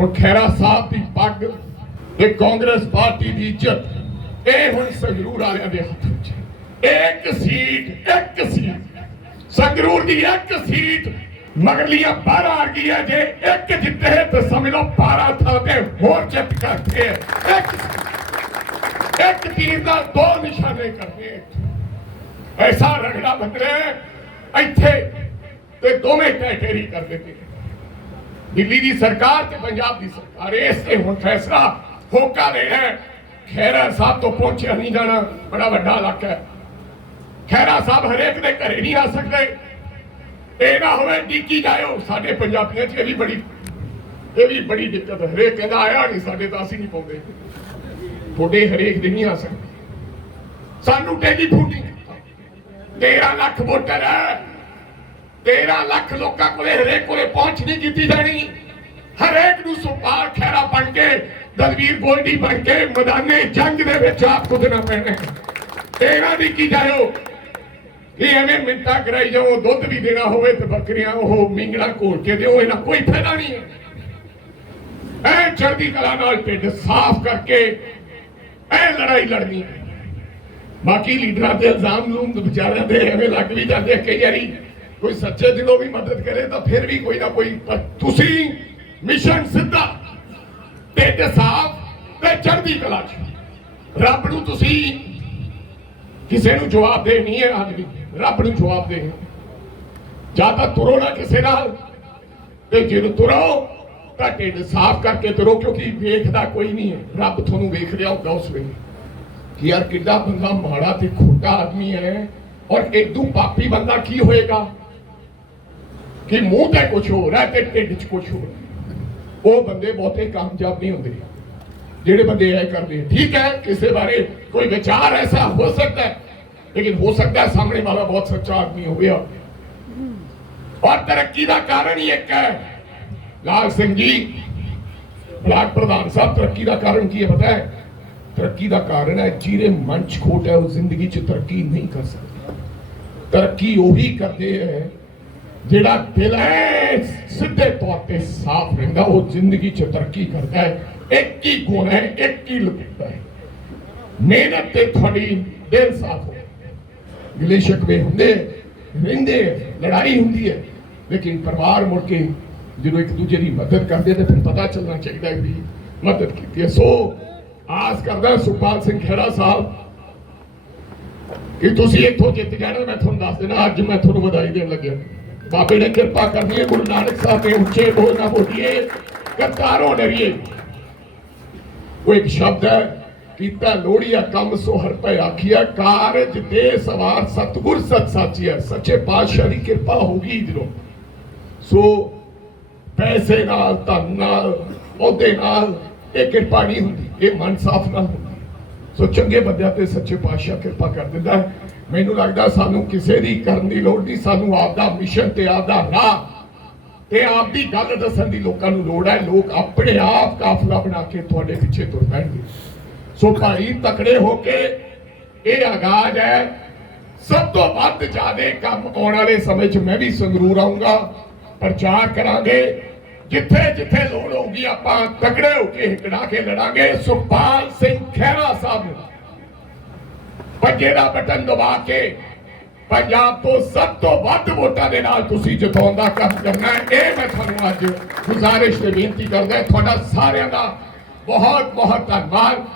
ਹੁਣ ਖੈਰਾ ਸਾਹਿਬ ਦੀ ਪੱਗ ਤੇ ਕਾਂਗਰਸ ਪਾਰਟੀ ਦੀ ਇੱਜ਼ਤ, ਇਹ ਹੁਣ ਸੰਗਰੂਰ ਵਾਲਿਆਂ ਦੇ ਹੱਥ ਵਿੱਚ ਇੱਕ ਸੀਟ ਇੱਕ ਸੀਟ। ਸੰਗਰੂਰ ਦੀ ਇੱਕ ਸੀਟ ਮਗਰਲੀਆਂ 12 ਆ ਗਈ ਹੈ। ਜੇ ਇੱਕ ਜਿੱਤੇ ਤੇ ਸਮਝ ਲਓ 12 ਥਾਂ ਤੇ ਹੋਰ ਜਿੱਤ ਕਰਦੇ ਇੱਕ ਇੱਕ ਤੀਰ ਦਾ ਦੋ ਨਿਸ਼ਾਨੇ ਕਰਦੇ ਐਸਾ ਰਗੜਾ ਬੰਦਰੇ, ਇੱਥੇ ਤੇ ਦੋਵੇਂ ਟੈਟੇਰੀ ਕਰ ਦਿੱਤੇ। ਦਿੱਲੀ ਦੀ ਸਰਕਾਰ ਤੇ ਪੰਜਾਬ ਦੀ ਸਰਕਾਰ, ਇਸ ਤੇ ਹੁਣ ਫੈਸਲਾ ਹੋਕਾ ਦੇਣਾ ਖੈਰਾ ਸਾਹਿਬ ਤੋਂ ਪਹੁੰਚਿਆ ਨਹੀਂ ਜਾਣਾ, ਬੜਾ ਵੱਡਾ ਇਲਾਕਾ ਹੈ। ਖੈਰਾ ਸਾਹਿਬ ਹਰੇਕ ਦੇ ਘਰੇ ਨਹੀਂ ਆ ਸਕਦੇ। ਇਹ ਨਾ ਹੋਵੇ ਡੀਕੀ ਜਾਇਓ, ਸਾਡੇ ਪੰਜਾਬੀਆਂ 'ਚ ਇਹ ਵੀ ਬੜੀ, ਇਹ ਵੀ ਬੜੀ ਦਿੱਕਤ ਹੈ। ਹਰੇਕ ਕਹਿੰਦਾ ਆਇਆ ਨਹੀਂ ਸਾਡੇ ਤਾਂ ਅਸੀਂ ਨਹੀਂ ਪਾਉਂਦੇ। ਤੁਹਾਡੇ ਹਰੇਕ ਦੇ ਨਹੀਂ ਆ ਸਕਦੇ। ਸਾਨੂੰ ਟੈਲੀਫੋਨ ਨਹੀਂ 13 ਲੱਖ ਵੋਟਰ ਹੈ। 13 ਲੱਖ ਲੋਕਾਂ ਕੋਲੇ ਹਰੇਕ ਕੋਲੇ ਪਹੁੰਚ ਨਹੀਂ ਕੀਤੀ ਜਾਣੀ। ਹਰੇਕ ਨੂੰ ਸੁਪਾਰ ਖੈਰਾ ਬਣ ਕੇ ਦਲਵੀਰ ਗੋਲਡੀ ਬਣ ਕੇ ਮੈਦਾਨੇ, ਜੰਗ ਦੇ ਵਿੱਚ ਆਪ ਕੁੱਦਣਾ ਪੈਣਾ। ਤੇਰਾ ਦੀ ਕੀ ਜਾਇਓ? ਇਹ ਐਵੇਂ ਮਿੰਤਾ ਕਰਾਈ ਜਾਓ ਦੁੱਧ ਵੀ ਦੇਣਾ ਹੋਵੇ ਤੇ ਬੱਕਰੀਆਂ, ਉਹ ਮਿੰਗਣਾ ਘੋਲ ਕੇ ਦਿਓ, ਇਹਨਾਂ ਕੋਈ ਫਾਇਦਾ ਨਹੀਂ ਹੈ। ਐ ਚੜ੍ਹਦੀ ਕਲਾ ਨਾਲ ਢਿੱਡ ਸਾਫ਼ ਕਰਕੇ ਐ ਲੜਾਈ ਲੜਨੀ ਹੈ। ਬਾਕੀ ਲੀਡਰਾਂ ਤੇ ਇਲਜ਼ਾਮ ਲੂਮ ਵਿਚਾਰਿਆਂ ਦੇ ਐਵੇਂ ਲੱਗ ਵੀ ਜਾਂਦੇ ਆ ਕਈ ਵਾਰੀ। ਕੋਈ ਸੱਚੇ ਦਿਲੋਂ ਵੀ ਮਦਦ ਕਰੇ ਤਾਂ ਫਿਰ ਵੀ ਕੋਈ ਨਾ ਕੋਈ ਤੁਸੀਂ ਮਿਸ਼ਨ ਸਿੱਧਾ, ਢਿੱਡ ਸਾਫ਼ ਤੇ ਚੜ੍ਹਦੀ ਕਲਾ ਚ। ਰੱਬ ਨੂੰ ਤੁਸੀਂ ਕਿਸੇ ਨੂੰ ਜਵਾਬ ਦੇ ਹੈ ਅੱਜ ਵੀ। ਰੱਬ ਨੂੰ ਜਵਾਬ ਦੇ ਜਾਂ ਤਾਂ ਤੁਰੋ ਨਾ ਕਿਸੇ ਨਾਲ, ਤੇ ਜੇ ਤੁਰੋ ਤਾਂ ਢਿੱਡ ਸਾਫ਼ ਕਰਕੇ ਤੁਰੋ, ਕਿਉਂਕਿ ਵੇਖਦਾ ਕੋਈ ਨਹੀਂ ਹੈ। ਰੱਬ ਤੁਹਾਨੂੰ ਵੇਖ ਰਿਹਾ ਹੋਊਗਾ ਉਸ ਵੇਲੇ। ਕਿ ਯਾਰ ਕਿੱਡਾ ਬੰਦਾ ਮਾੜਾ ਤੇ ਖੋਟਾ ਆਦਮੀ ਹੈ, ਔਰ ਇਦੋਂ ਪਾਪੀ ਬੰਦਾ ਕੀ ਹੋਏਗਾ? ਕਿ ਮੂੰਹ ਤੇ ਕੁਝ ਹੋ ਰਿਹਾ ਤੇ ਢਿੱਡ 'ਚ ਕੁਝ ਹੋ ਰਿਹਾ। ਉਹ ਬੰਦੇ ਬਹੁਤੇ ਕਾਮਯਾਬ ਨਹੀਂ ਹੁੰਦੇ। ਜਿਹੜੇ ਬੰਦੇ ਐ ਕਰਦੇ ਠੀਕ ਹੈ, ਕਿਸੇ ਬਾਰੇ ਕੋਈ ਵਿਚਾਰ ਐਸਾ ਹੋ ਸਕਦਾ ਹੈ, ਲੇਕਿਨ ਹੋ ਸਕਦਾ ਸਾਹਮਣੇ ਵਾਲਾ ਬਹੁਤ ਸੱਚਾ ਆਦਮੀ ਹੋਵੇ। ਔਰ ਤਰੱਕੀ ਦਾ ਕਾਰਨ ਹੀ ਇੱਕ ਹੈ। ਲਾਲ ਸਿੰਘ ਜੀ, ਬਲਾਕ ਪ੍ਰਧਾਨ ਸਾਹਿਬ, ਤਰੱਕੀ ਦਾ ਕਾਰਨ ਕੀ ਹੈ ਪਤਾ ਹੈ? ਤਰੱਕੀ ਦਾ ਕਾਰਨ ਹੈ, ਜਿਹਦੇ ਮਨ 'ਚ ਖੋਟ ਹੈ, ਉਹ ਜ਼ਿੰਦਗੀ 'ਚ ਤਰੱਕੀ ਨਹੀਂ ਕਰ ਸਕਦਾ। ਤਰੱਕੀ ਉਹੀ ਕਰਦੇ ਹੈ ਜਿਹੜਾ ਦਿਲ ਹੈ, ਸਿੱਧੇ ਤੌਰ ਤੇ ਸਾਫ਼ ਰਹਿੰਦਾ, ਉਹ ਜ਼ਿੰਦਗੀ 'ਚ ਤਰੱਕੀ ਕਰਦਾ ਹੈ। ਇੱਕ ਹੀ ਗੁਣ ਹੈ, ਇੱਕ ਹੀ ਲੁਕਦਾ ਹੈ। ਮਿਹਨਤ ਤੇ ਤੁਹਾਡੀ ਦਿਲ ਸਾਫ਼ ਹੋ ਗਿਲੇ ਸ਼ਿਕਵੇ ਹੁੰਦੇ, ਰਹਿੰਦੇ, ਲੜਾਈ ਹੁੰਦੀ ਹੈ। ਲੇਕਿਨ ਪਰਿਵਾਰ ਮੁੜ ਕੇ ਜਦੋਂ ਇੱਕ ਦੂਜੇ ਦੀ ਮਦਦ ਕਰਦੇ, ਤੇ ਫਿਰ ਪਤਾ ਚੱਲਣਾ ਚਾਹੀਦਾ ਵੀ ਮਦਦ ਕੀਤੀ ਹੈ। ਸੋ ਆਸ ਕਰਦਾ ਸੁਖਪਾਲ ਸਿੰਘ ਖੇੜਾ ਸਾਹਿਬ ਕਿ ਤੁਸੀਂ ਇੱਥੋਂ ਜਿੱਤ ਜਾਣਾ, ਮੈਂ ਤੁਹਾਨੂੰ ਦੱਸ ਦੇਣਾ, ਅੱਜ ਮੈਂ ਤੁਹਾਨੂੰ ਵਧਾਈ ਦੇਣ ਲੱਗਿਆ। ਬਾਬੇ ਨੇ ਕਿਰਪਾ ਕਰਨੀ ਹੈ, ਗੁਰੂ ਨਾਨਕ ਸਾਹਿਬ ਦੇ ਉੱਚੇ ਬੋਲ ਨਾ ਬੋਲੀਏ, ਕਰਤਾਰੋ ਡਰੀਏ। ਉਹ ਇੱਕ ਸ਼ਬਦ ਹੈ, ਕੀਤਾ ਲੋੜੀਆ ਕੰਮ ਸੋ ਹਰ ਪੈ ਆਖਿਆ ਕਾਰਜ ਦੇ ਸਵਾਰ ਸਤਗੁਰ ਸਤ ਸਾਚੀਆ ਸੱਚੇ ਪਾਤਸ਼ਾਹ ਦੀ ਕਿਰਪਾ ਹੋਗੀ ਜਦੋਂ। ਸੋ ਪੈਸੇ ਨਾਲ, ਧਨ ਨਾਲ ਉਹਦੇ ਨਾਲ ਇਹ ਕਿਰਪਾ ਨਹੀਂ ਹੁੰਦੀ, ਇਹ ਮਨ ਸਾਫ਼ ਨਾਲ ਹੁੰਦੀ। ਸੋ ਚੰਗੇ ਬੰਦਿਆਂ ਤੇ ਸੱਚੇ ਪਾਤਸ਼ਾਹ ਕਿਰਪਾ ਕਰ ਦਿੰਦਾ ਹੈ। ਮੈਨੂੰ ਲੱਗਦਾ ਸਾਨੂੰ ਕਿਸੇ ਦੀ ਕਰਨ ਦੀ ਲੋੜ ਨਹੀਂ। ਸਾਨੂੰ ਆਪਦਾ ਮਿਸ਼ਨ ਤੇ ਆਪਦਾ ਰਾਹ ਤੇ ਆਪਦੀ ਗੱਲ ਦੱਸਣ ਦੀ ਲੋਕਾਂ ਨੂੰ ਲੋੜ ਹੈ। ਲੋਕ ਆਪਣੇ ਆਪ ਕਾਫਲਾ ਬਣਾ ਕੇ ਤੁਹਾਡੇ ਪਿੱਛੇ ਤੁਰ ਪੈਣਗੇ। ਸੋ ਭਾਈ ਤਕੜੇ ਹੋ ਕੇ ਇਹ ਆਗਾਜ਼ ਹੈ। ਸਭ ਤੋਂ ਵੱਧ ਜ਼ਿਆਦੇ ਕੰਮ ਆਉਣ ਵਾਲੇ ਸਮੇਂ 'ਚ ਮੈਂ ਵੀ ਸੰਗਰੂਰ ਆਉਂਗਾ ਪ੍ਰਚਾਰ ਕਰਾਂਗੇ। ਜਿੱਥੇ ਜਿੱਥੇ ਲੋੜ ਹੋਊਗੀ ਆਪਾਂ ਤਕੜੇ ਹੋ ਕੇ ਹਿਕੜਾ ਕੇ ਲੜਾਂਗੇ। ਸੁਖਪਾਲ ਸਿੰਘ ਖਹਿਰਾ ਸਾਹਿਬ ਜਿਹੜਾ ਬਟਨ ਦਬਾ ਕੇ ਪੰਜਾਬ ਤੋਂ ਸਭ ਤੋਂ ਵੱਧ ਵੋਟਾਂ ਦੇ ਨਾਲ ਤੁਸੀਂ ਜਿਤਾਉਣ ਦਾ ਕੰਮ ਕਰਨਾ ਹੈ। ਇਹ ਮੈਂ ਤੁਹਾਨੂੰ ਅੱਜ ਗੁਜ਼ਾਰਿਸ਼ ਤੇ ਬੇਨਤੀ ਕਰਦਾ ਤੁਹਾਡਾ ਸਾਰਿਆਂ ਦਾ ਬਹੁਤ ਬਹੁਤ ਧੰਨਵਾਦ।